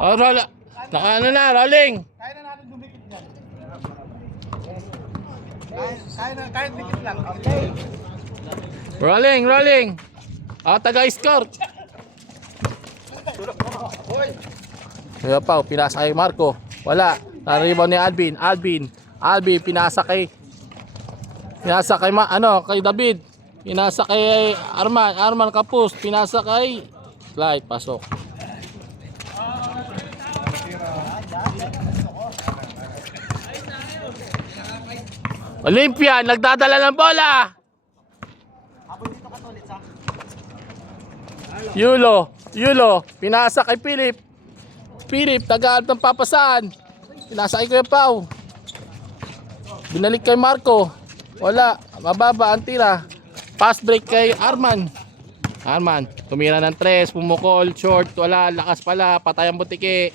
Oh, roll. Ano na, rolling. Kaya na natin dumikit dyan. Kaya dikit lang. Okay. Rolling, rolling. Taga-score. Kaya pa, pinasa kay Marco. Wala. Naribaw ni Alvin. Alvin, pinasa kay kay David. Pinasa kay Arman kapus. Pinasa kay Clyde, pasok. Olympian, nagdadala ng bola. Yulo, pinasa kay Philip, tagaan ng papasaan. Pinasa kay Kuya Pao. Binalik kay Marco. Wala, mababa ang tira. Pass break kay Arman, tumira ng 3, pumukol, short, wala, lakas pala, patay ang butike.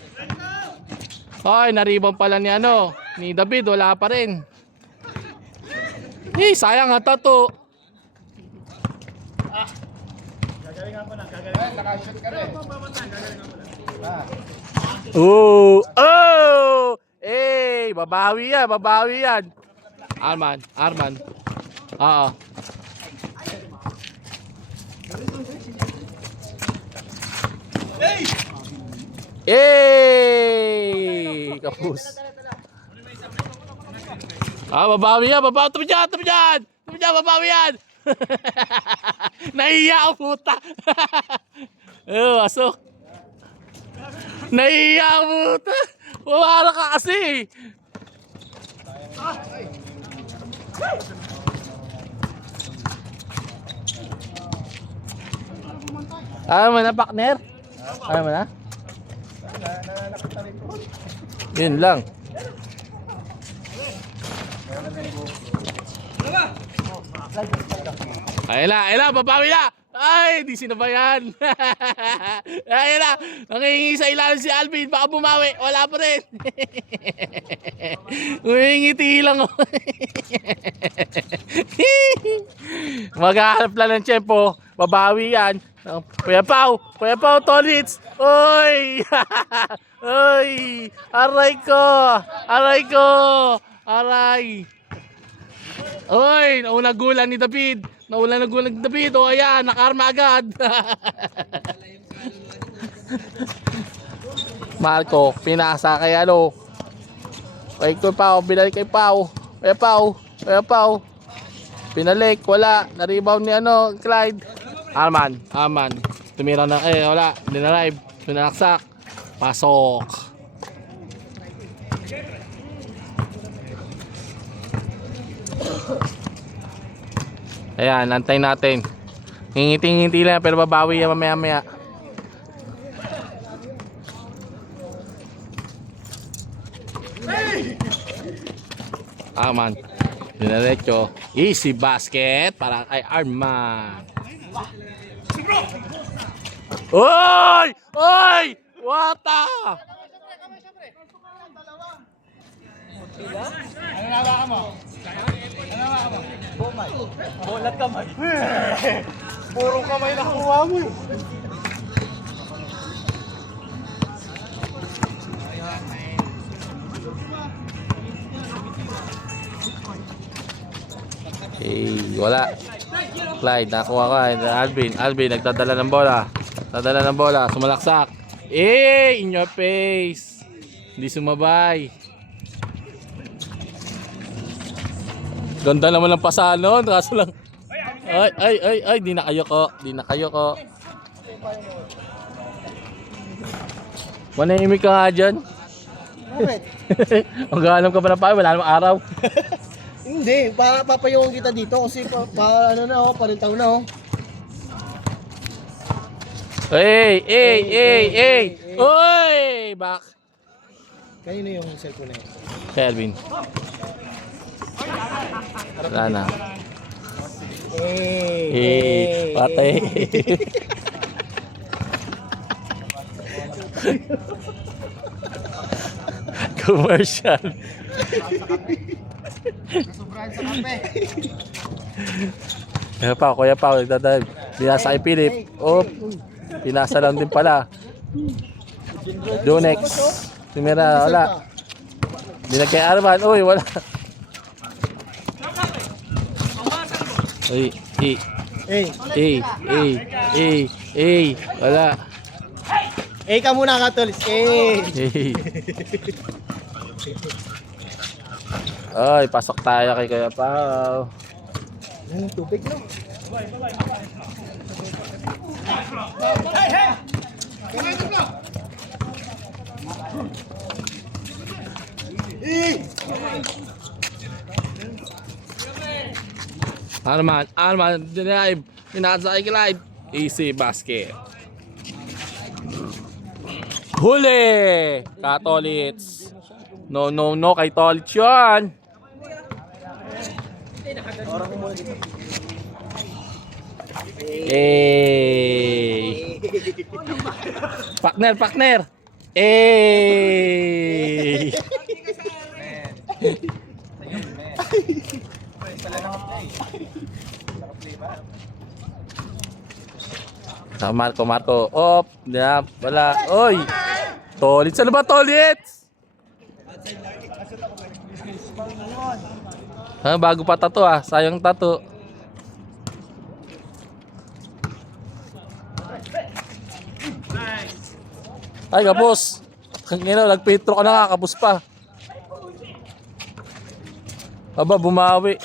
Hoy, naribang pala ni David, wala pa rin. Sayang ang tato. Gagalingan mo lang, gagalingan. Nakashoot ka rin. Babawi yan. Arman. Oo. Kapus. Babawi yan. Tabi dyan, babawi yan. Nahiya ang puta. Asok. Nahiya ang puta. Wala ka kasi. Ayaw mo na, partner? Ayaw mo na? Yun lang. Ayun na, babawi na. Ay, di sinabayan. Ayun na, nangihingi sa ilalim si Alvin, baka bumawi, wala pa rin. Ngingiti lang ako. Maghahanap lang ng tiyempo, babawi yan. Kuya Pao, Tolits. Oy! Oy! Aray ko! Oy, nauna gulan ni David. O ayan, nakarma agad. Marco, pinasa kay kay Kuya Pao, binalik kay Pao. Kuya Pao. Pinalik, wala. Na-rebound ni Clyde. Arman. Tumira na, wala. Dinalive. Pinalaksak. Pasok. Ayan, antay natin. Ngingiti lang pero babawi yan mamaya. Arman. Dinaretso. Easy basket para kay Arman. Oy! Wata! Ano nawa mo? Bomay. Bolat kamay. Puro kamay na kuha mo eh. Wala. Clyde, nakuha ka. Alvin, nagdadala ng bola. Sumalaksak. In your face. Hindi sumabay. Ganda naman ng pasahan nun. Kaso lang. Ay. Di na kayo ko. Manahimik ka nga dyan. Bakit? Maghanap ka pa ng payo. Wala namang araw. Hindi, papayungan kita dito kasi parintaw na Hey! Oy! Back. Kanino yung cellphone na yun? Kelvin. Wala na. Patay. Commercial. Nasubrahan sa kape. Kuya Pao, nagdadrive. Binasa kay Philip. Pinasa lang din pala. Jonex. Si Mira, wala. Binag kay Arman. Uy, wala. Uy, wala. Ka muna ka, tol. Ay, pasok tayo kay Kuya Pao. Ano, tubig no? Arman, denive. Pinasa kay Clyde. Easy basket. Huli! Katolits. No kay Tolits yun. Partner. Marco. Op, wala. Oy. Tolits, ano ba Tolits? Bago pa tato sayang tato. Ay, kapos. Ngayon, nagpetro ka na nga, kapos pa. Aba, bumawi.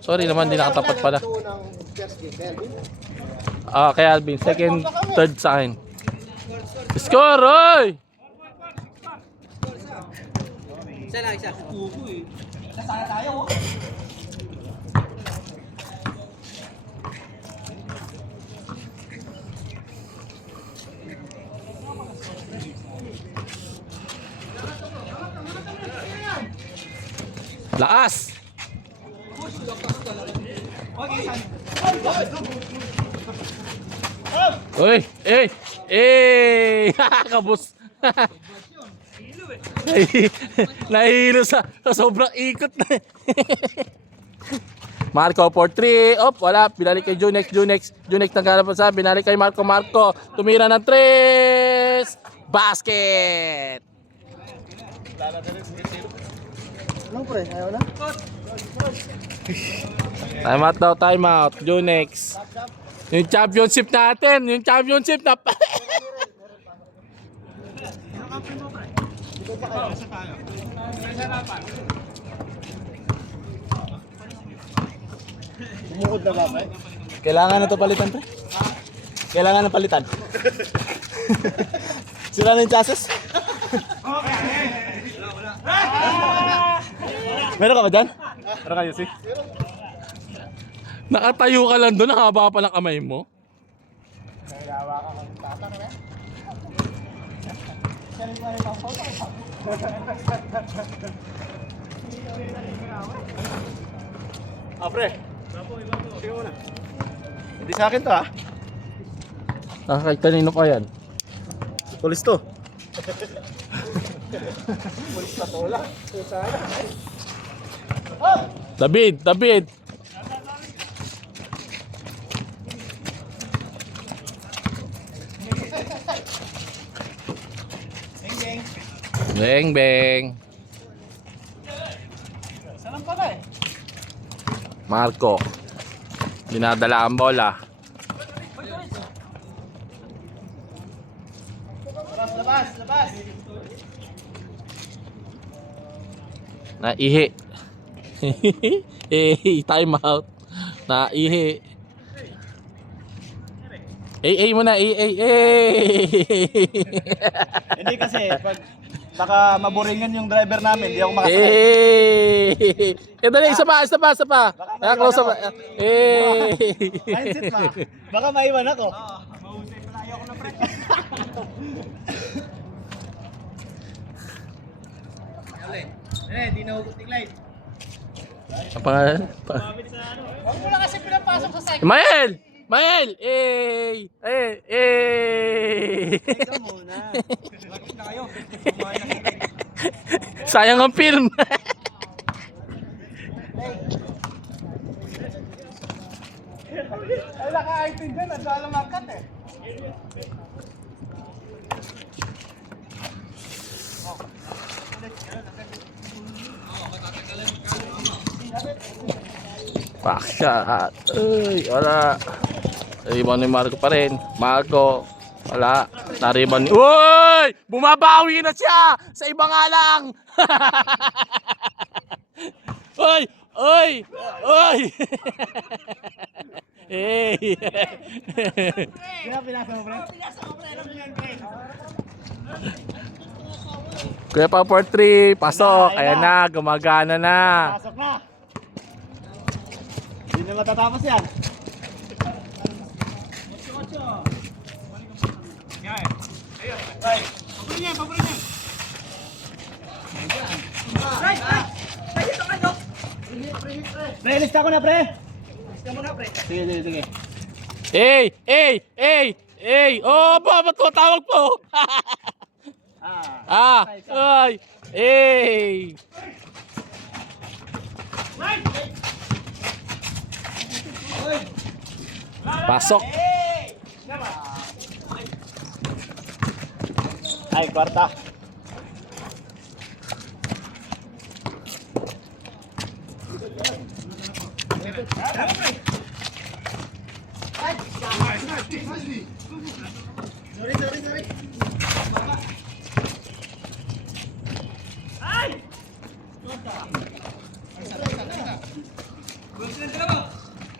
Sorry naman, di nakatapat pala. Kay Alvin. Second, third sa akin. Score, oy! Isa. Sasaya tayo, oh. Lakas! Uy! Kabus! Nahihilo sa sobrang ikot na. Marco for 3. Op, wala. Binalik kay Junex naghanap pa sa. Binalik kay Marco. Tumira ng 3. Basket! Ano pre? Ayaw na? Time out. Junex. Yung championship natin. Bumukod na ba, pre? Kailangan na to palitan, pre. Kailangan na palitan. Sira na yung chassis. Meron ka ba dyan? Meron kayo, si? Nakatayo ka lang doon. Haba pa ng kamay mo. Pre. Sige muna. Hindi sa akin to, ha? Kay kanino pa yan? Pulis to. David. Beng. Saan pala eh? Marco. Dinadala ang bola. Labas. Naihi. Time out. Naihi. Mo na. Hindi kasi, pag baka maboringan yung driver namin, hindi ako makasakay. Dali, isa pa. Close up. Mindset ba? Baka maiwan ako. Mahusay pala. Ayaw ko na, pre. Di na hugot ni Clyde. Ang pangalan? Huwag mo na kasi pinapasok sa second. Mael! Teka muna. Bakit na kayo? Sayang ang film. Ay, naka-item dyan. Ang dalang angkat eh. Pakshot. Uy, wala. Rebound ni Marco pa rin. Marco. Wala. Na-rebound ni... Uy! Bumabawi na siya! Sa iba nga lang! Uy! Uy! Uy! Hey! Kaya pinasa mo, pre? Kuya pa for 3. Pasok. Ayan na. Gumagana na. Pasok na. Hindi na matatapos yan. Pre, lista ko na, pre. Lista mo na, pre. Sige, sige, sige. Hey! Hey! Hey! Hey! Oh, ba't mo tawag po? Ay! Hey! Pasok. Ay, kwarta.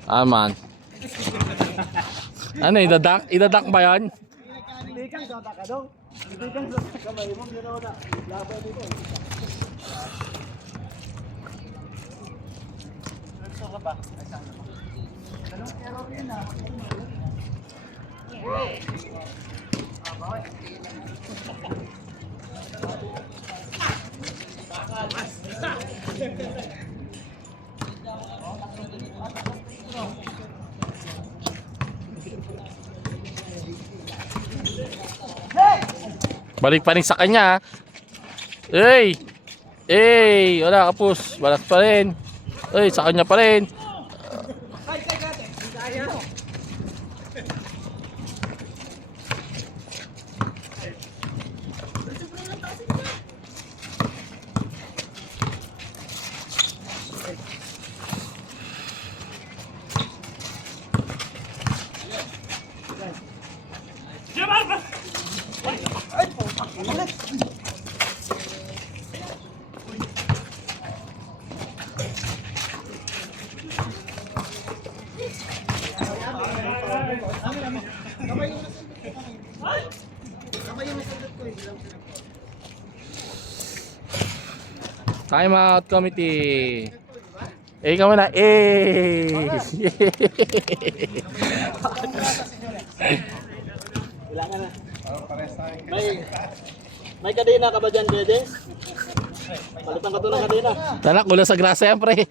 Aman. Ano, idadak? Idadak ba yan? Hindi kang sota ka dong. Hindi kang sota ka ba? Imong ginawa na. Laban dito. Ito ka ba? Anong error yun ah? Balik pa rin sa kanya. Hey! Hey! Wala kapus. Balas pa rin. Hey, sa kanya pa rin. Time out committee. Ikaw muna. Kailangan na. May kadena ka ba dyan, Dede? Palitan ka to ng kadena. Tanak, mula sa grasa yan, pre.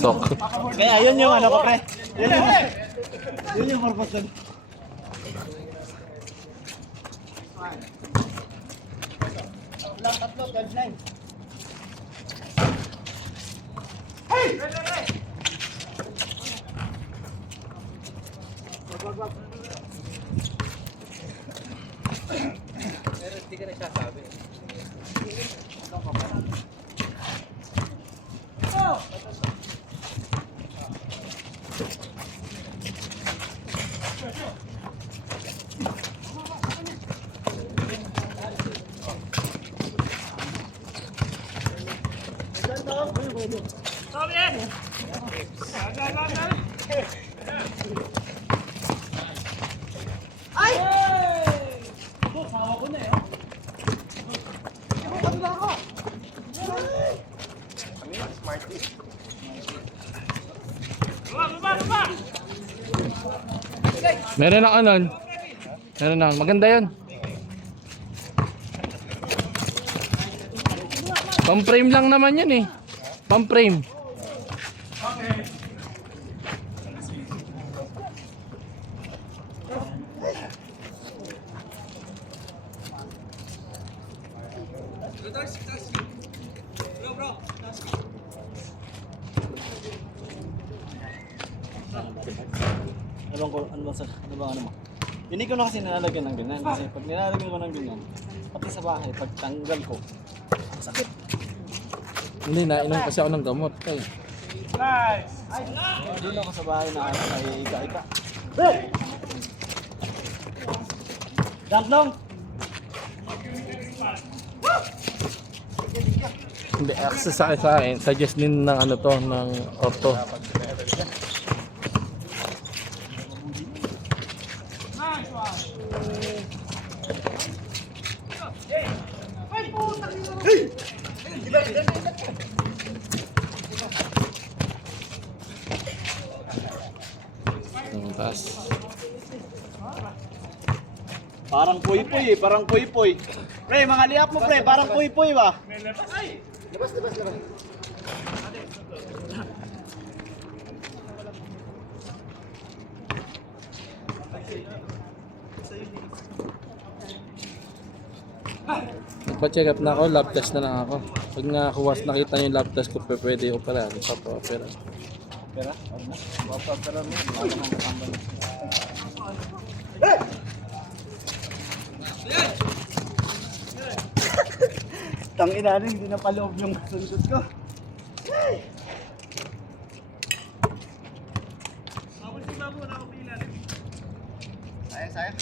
Pasok. Kaya yun yung ano ko, pre. Yun yung purpose nun. Tatlo, 12-9. Pero hindi ka nagsasabi. Meron ako nun. Meron ako. Maganda yun. Pang-frame lang naman yun eh. Pang-frame. Ano ba ano mo? Hindi ko na kasi nilalagyan ng ganyan kasi pag nilalagyan ko ng ganyan, pati sa bahay, pag tanggal ko, sakit. Hindi, nainom kasi ako ng gamot. Ay. Doon ako sa bahay na ano, ay ika-ika. Danglong! Hindi, access sa akin. Suggest din ng ano to, ng orto. Tapos, Parang puy-puy eh, parang puy-puy. Pre, mga liap mo pre, parang puy-puy ba? nagpa-check up na ako, lab test na lang ako. Pag nakita niyo yung lab test ko, pwede opera. Papa-opera. Pera? Huwag na. Wapag-pera mo. Wala nang nakambal. Tangina rin, hindi na paloob yung sundot ko. Sayang, sayang.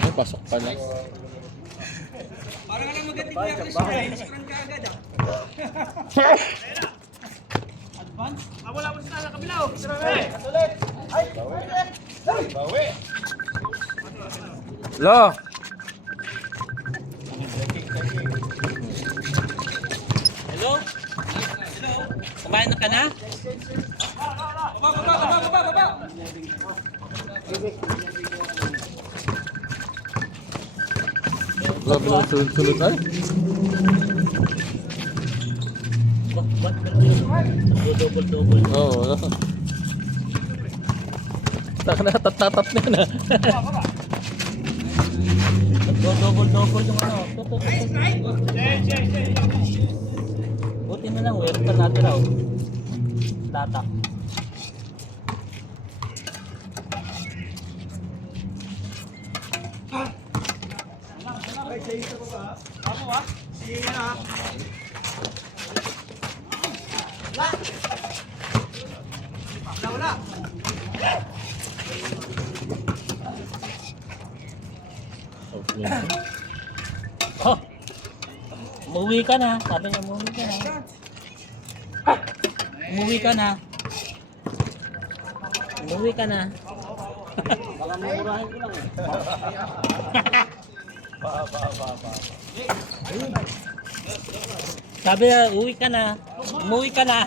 Ay, pasok pa lang. Parang alam magating niya kasi siya. Nasakran ka agad ah. Advance? Wala mo sila sa kabila oh. Ulit! Ay! Bawi! Lo! Hello? Hello? Kumain ka na? Baba! Grabe lang sunod-sunod ay. Double. Oo, wala. Natatatap na yun ah. Double yung ano. Buti na lang, welcome natin raw. Data. Oh! Umuwi ka na. Sabi niya, umuwi ka na. Umuwi ka na. Umuwi ka na. Baka mamurahin ko lang eh. Sabi niya, uwi ka na. Umuwi ka na.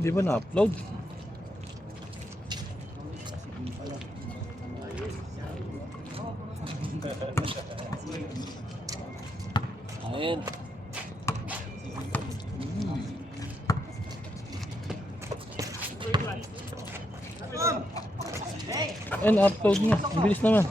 Di ba na-upload? Ayun. Ayun, upload niya. Ang bilis naman.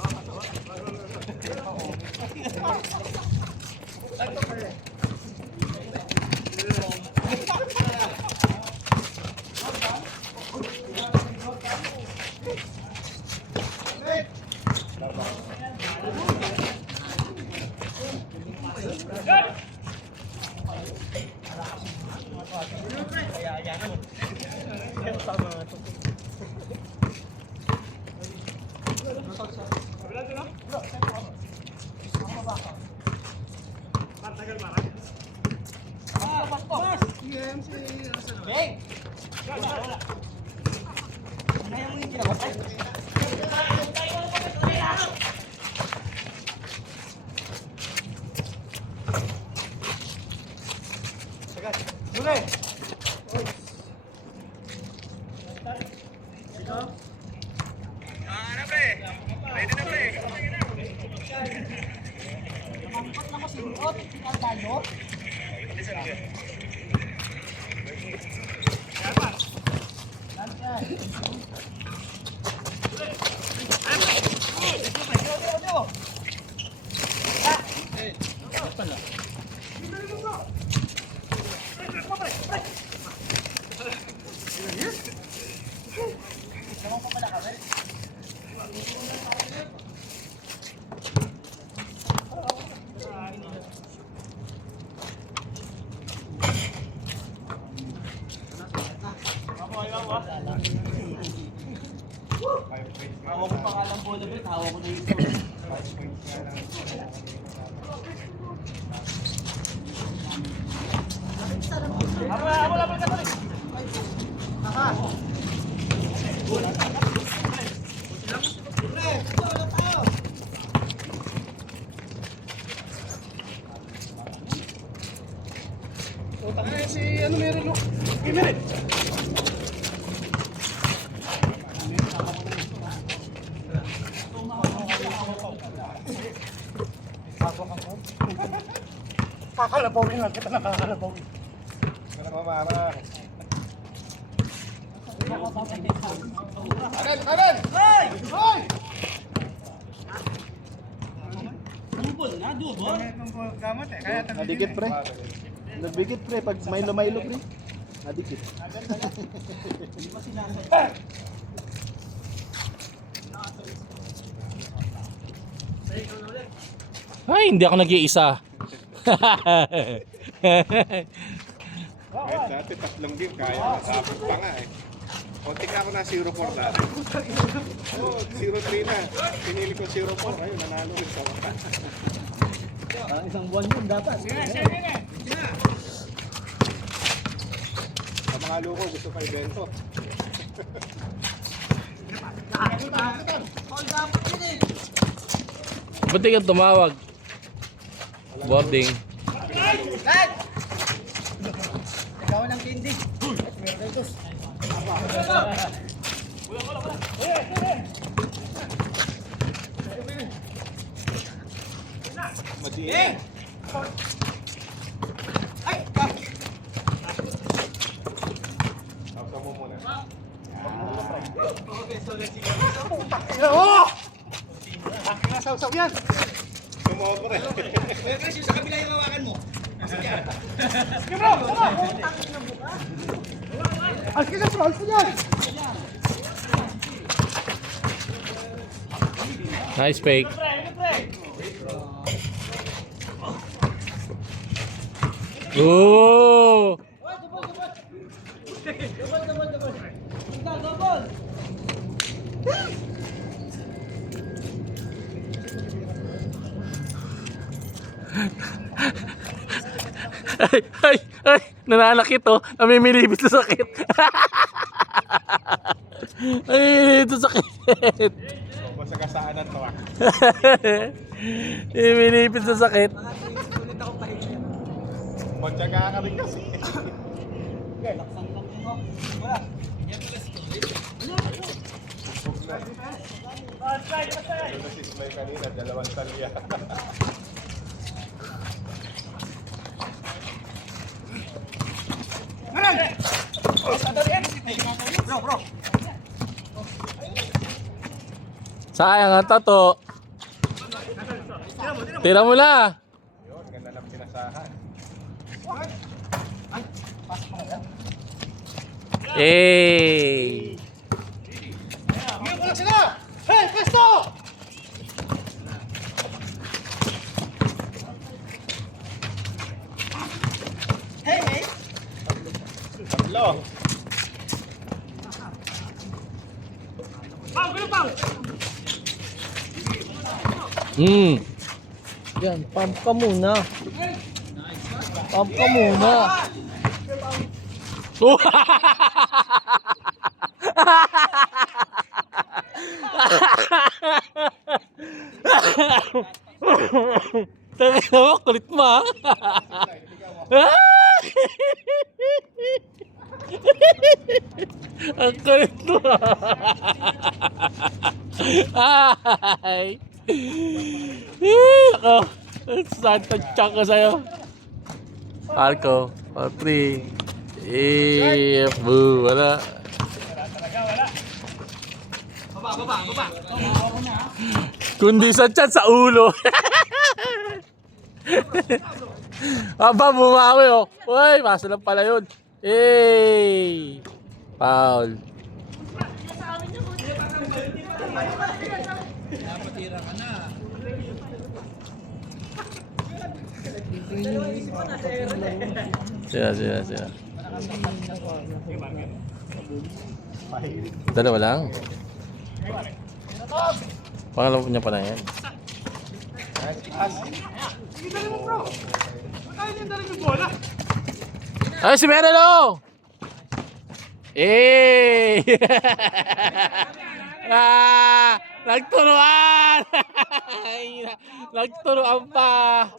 Hawak ko pa nga lang bola, bet. Hawak ko na yung bola. Si ano meron no? Meron. Kakalabawin lang kita, nakakalabawin. Wala mamara. Kanan! Kanan! Hoy! Hoy! Nadikit, pre. Nabigit, pre. Pag may lumaylo, pre. Nadikit. Ay, hindi ako nag-iisa. Kahit dati tatlong game, kaya matapos pa nga eh. Konti ka ako na 0-4 dati. Oo, 0-3 na. Pinili ko 0-4. Ayun, nanalo rin sa wakas. Isang buwan yun dapat. Sa mga luko, gusto kay Bento. Ba't di ka tumawag? Boarding. Ikaw ng candy. Madina. Tapos mo muna. Oh! Nasawsaw yan. Sumobra. Sa kabila yung hawakan mo. Nice fake. Oh! Ay, nananakit oh. Namimilibit sa sakit. Ay, ito sakit. Masagasaanan to ah. Namimilibit sa sakit. Magtyaga ka rin kasi. Ano si Smay kanina, dalawang talya. Sayang ang tato. Tira mo na. Yun, ganda ng pinasahan. Yay! Wala sila! Hey, Presto! Hello. Yan, pump ka muna. Pump ka muna. Tangin mo, kulit mo ha. Ang kulit mo. Ay. Ako. Santa chunk ko sa'yo. Marco. 3. Boo. Wala. Kundi sa chat sa ulo. Aba, bumawi oh. Uy, masa lang pala yun. Hey! Foul. Siya. Dalawa lang. Pangalawa niya pa na yan. Ay, si Merelo! Eh! Nagturuan! Nagturuan pa!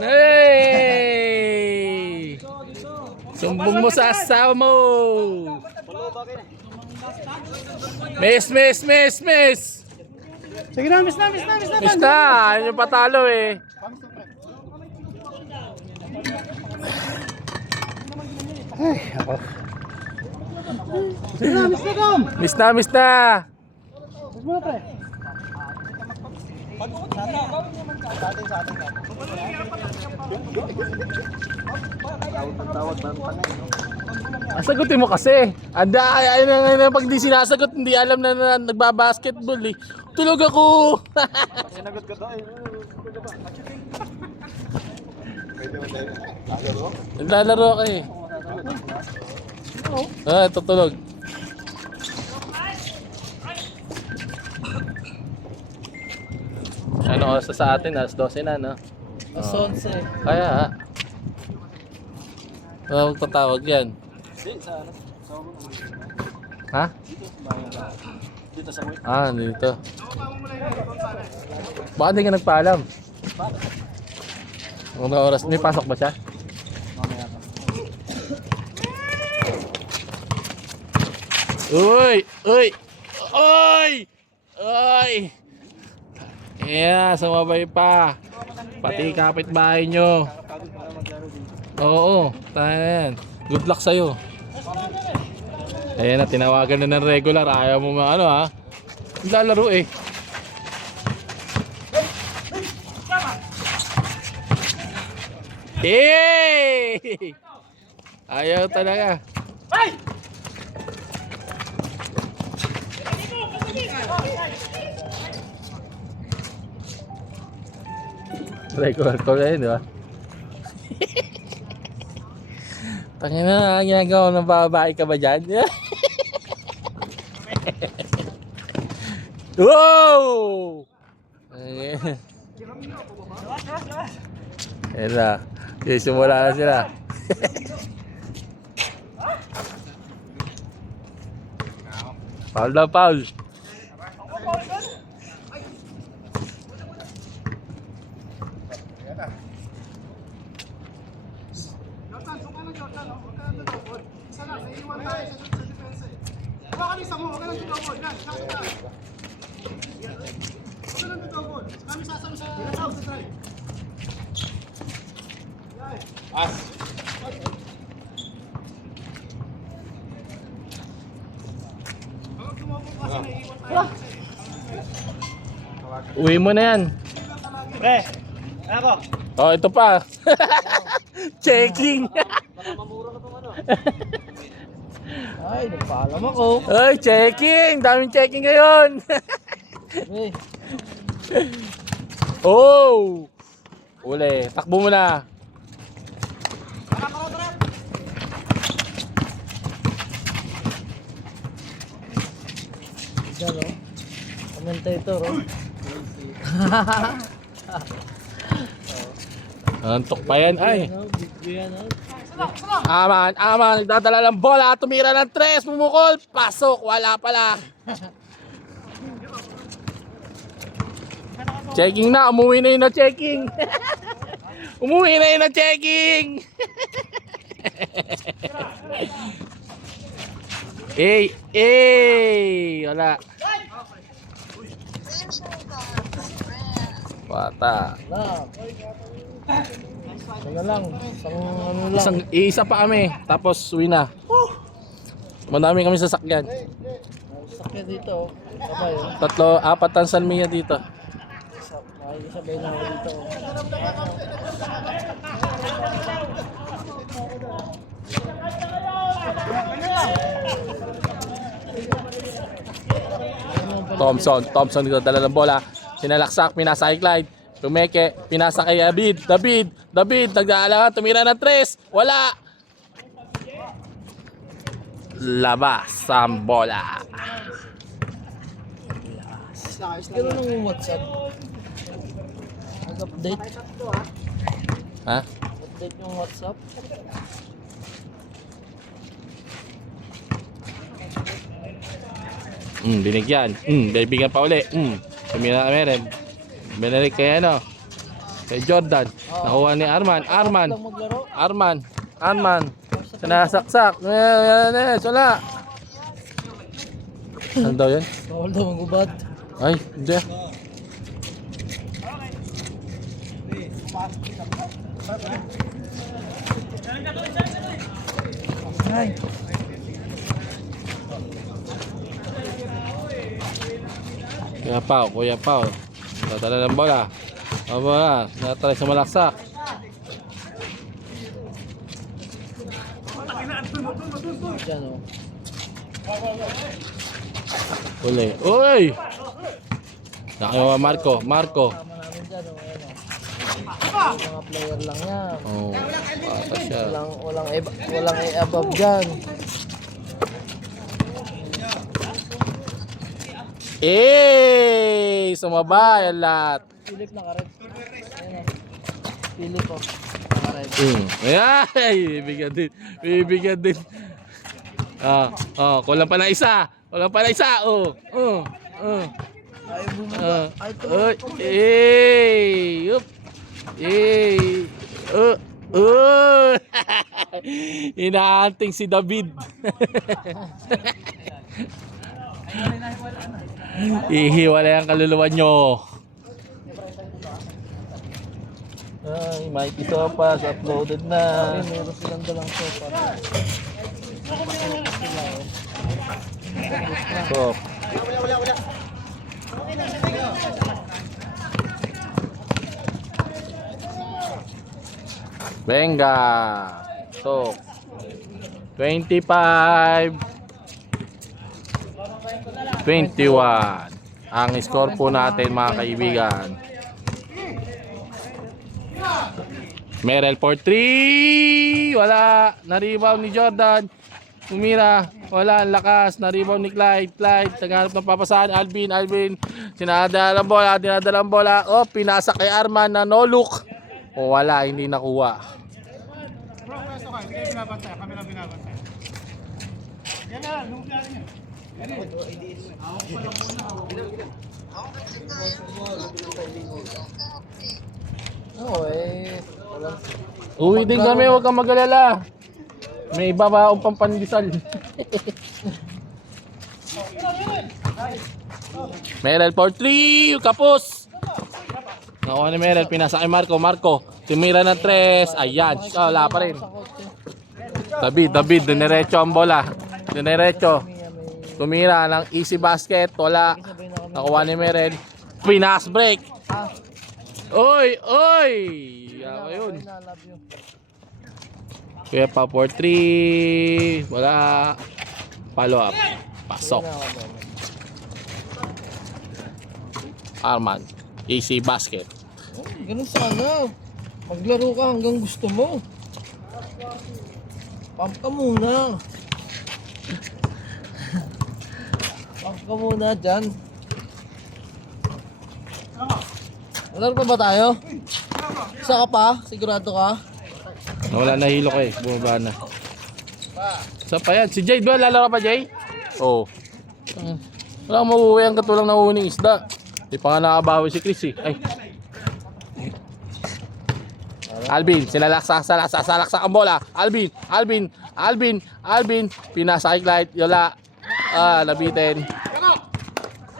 Hey! Sumbong mo sa asawa mo! Miss! Sige na, miss na. Miss na! Ayaw yung patalo eh. Miss na! Sagutin mo kasi. Ay, pag di sinasagot, hindi alam na nagbabasketball eh. Tulog ako! Sinagot ko to eh. Naglalaro ka eh. Tutulog. Ano oras na sa atin? Alas 12 na, no? Alas 11. Kaya ha. Magpatawag yan. Hindi, sa ano? Ha? Dito sa Wait. Dito. Baka hindi ka nagpaalam. Ano oras? May pasok ba siya? Mamaya pa. Uy! Yeah, sumabay pa. Pati kapitbahay nyo. Oo, tayo na yan. Good luck sa'yo. Ayan na, tinawagan na ng regular. Ayaw mo ano ha. Lalaro eh. Hey! Ayaw talaga. Regular call na yun, di ba? Tangin na, ginagawa ng babae ka ba dyan? Wow! Ayan na. Simula na sila. Foul na, foul. Uwi mo na yan. Pre, ako. Oh, ito pa. Checking. Ay, nagpaalam ako. Ay, checking. Daming checking ngayon. Hey, Oh! Uli. Takbo mo na. Yan o. Commentator o. Antok pa yan ay. Yan o. Aman, nagdadala ng bola, tumira ng 3, pumukol, pasok, wala pala. Checking na, umuwi na yun na checking. Umuwi na yun na checking. Wala. Bata. Ano lang. Ano lang. Isa pa kami, tapos uwi na. Madami kami sasakyan. Sakya dito o. Sabay o. 4 ang San Mia dito. Sabay na ako dito o. Thompson dito, dala ng bola. Sinalaksak, pinasa kay Clyde. Tumeke, pinasa kay David, nagdaalangan, tumira ng 3. Wala. Labas ang bola. Pero nung WhatsApp. Nag-update. Ha? Update yung WhatsApp. Binigyan. Bibigyan pa uli. Tumira na meron. Binalik kay ano? Kay Jordan. Nakuha ni Arman. Lang maglaro. Arman. Sinasaksak. Wala. Ano daw yan? Bawal daw magubad. Ay, hindi. Ay. Kuya Pao. Tatala ng bola. Ang bola. Natry sa malaksak. Diyan o. Uli. Uy! Nakiwa Marco. Tama namin dyan o. Ayan o. Mga player lang yan. Oh, bata siya. Walang i-above dyan. Sumabay ang lahat. Philip naka-red. Ayan o. Philip o. Naka-red. Ay, bibigyan din. Kulang pa na isa. Ayaw bumaba. Inaanting si David. Ihiwalay ang kaluluwa nyo. Ay, Mikey Sopas uploaded na. Meron silang dalang sopa. So, Venga. So, 25 21 ang score po natin mga kaibigan. Merel for 3. Wala. Na-rebound ni Jordan. Umira. Wala. Ang lakas. Na-rebound ni Clyde. Naghanap ng papasahan. Alvin. Dinadala ang bola. Oh, pinasa kay Arman na no look. O wala. Hindi nakuha. Oo eh. Walang... Uwi din kami. Huwag kang mag-alala. May iba pa akong pampandisal. Merel for 3. Kapos. Nakuha ni Merel. Pinasa kay Marco. Tumira ng 3. Ayan. Wala pa rin. David. Dinerecho ang bola. Tumira ng easy basket. Wala. Nakuha ni Merel. Pinas break. Oy! Yawa yun. Kuya pa for 3. Wala. Follow up. Pasok. Arman. Easy basket. Ganun sana. Maglaro ka hanggang gusto mo. Pump ka muna. Pump ka muna dyan. Wala pa ba tayo? Isa ka pa? Sigurado ka? Wala na hilo ko eh. Bumaba na. Isa pa yan. Si Jay ba? Lalaro pa Jay? Oo. Wala kang mauuwi ang katulang nahuhuling isda. Di pa nga nakabawi si Chris eh. Ay. Alvin, sinalaksak ang bola. Alvin. Pinasa kay Clyde. Yola. Nabitin.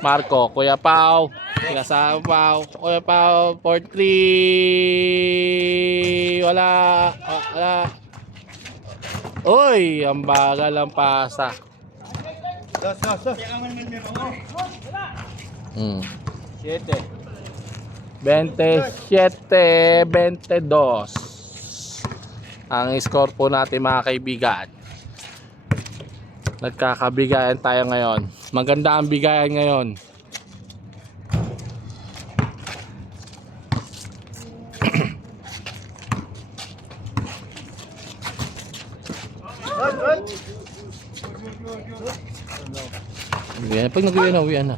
Marco, Kuya Pao. Pinasa Pao. Kuya Pao. 4-3. Wala. Uy, ang bagal ang pasa. Hmm. 27-22 ang score po natin mga kaibigan. Nagkakabigayan tayo ngayon. Maganda ang bigayan ngayon. Pag nag-uwi na, uwi na.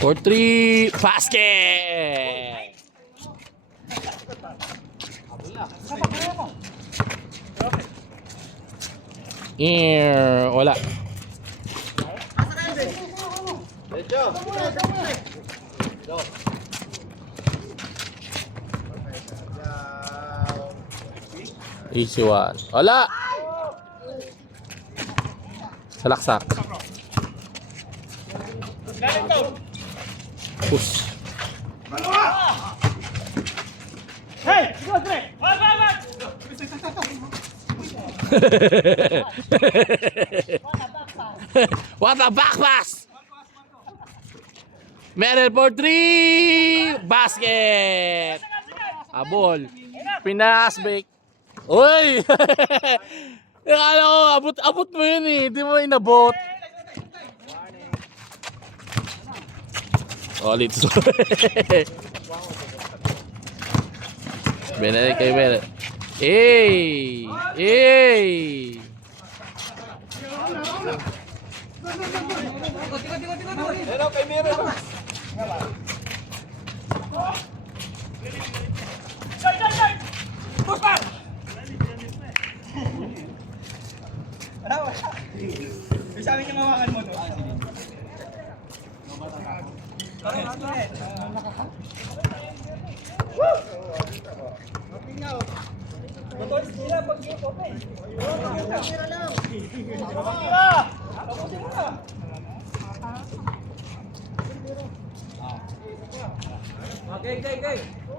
For 3 basket. Wala. Easy one. Wala. Salaksak. Push. What a back pass! Meron for 3 basket. Abol. Pinas break. Uy! Akala ko abot mo yun eh. Hindi mo inabot. Ulit. Benalik kay Benalik. Hey! Hello, kay Miro. Bisa amin yung mawakan mo to.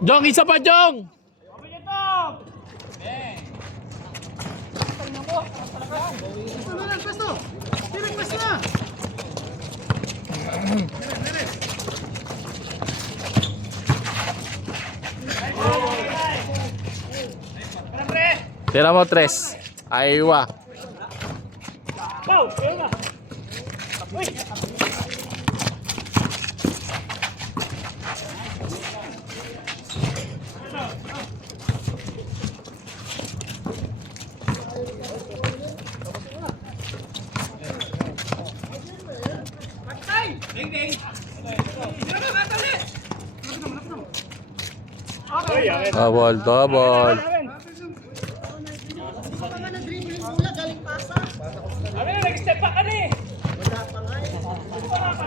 Jong, isa pa Jong! Tira mo 3. Aywa. Double. Nag-step back ka na eh.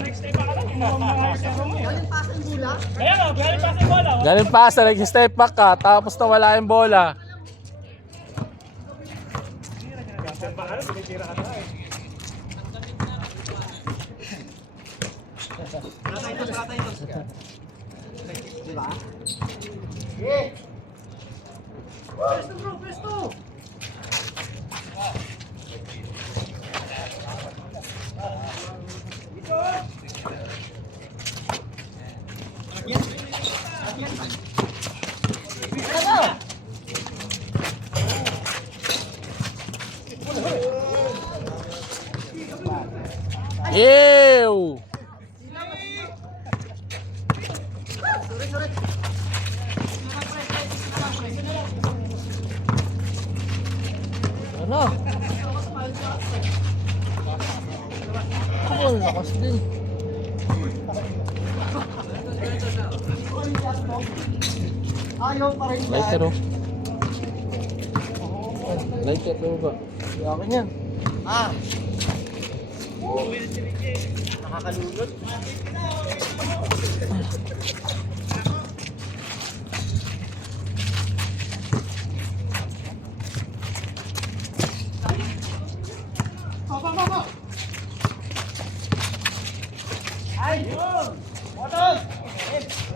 Nag-step back ka na. Kaya nga, galing pass yung bola. Galing pasa, nag-step back ka, tapos nawala yung bola. Ew! Ano? Ako, lakas din. Lighter oh. Lighter daw ba? Akin yan. Nakakalulot.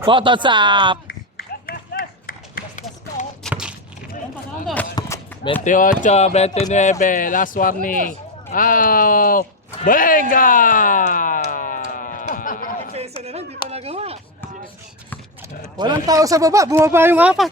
Photoshop! 28, 29, last warning. Ow! Benga! Pesa na lang, di pa nagawa. Walang tao sa baba, bumaba yung apat.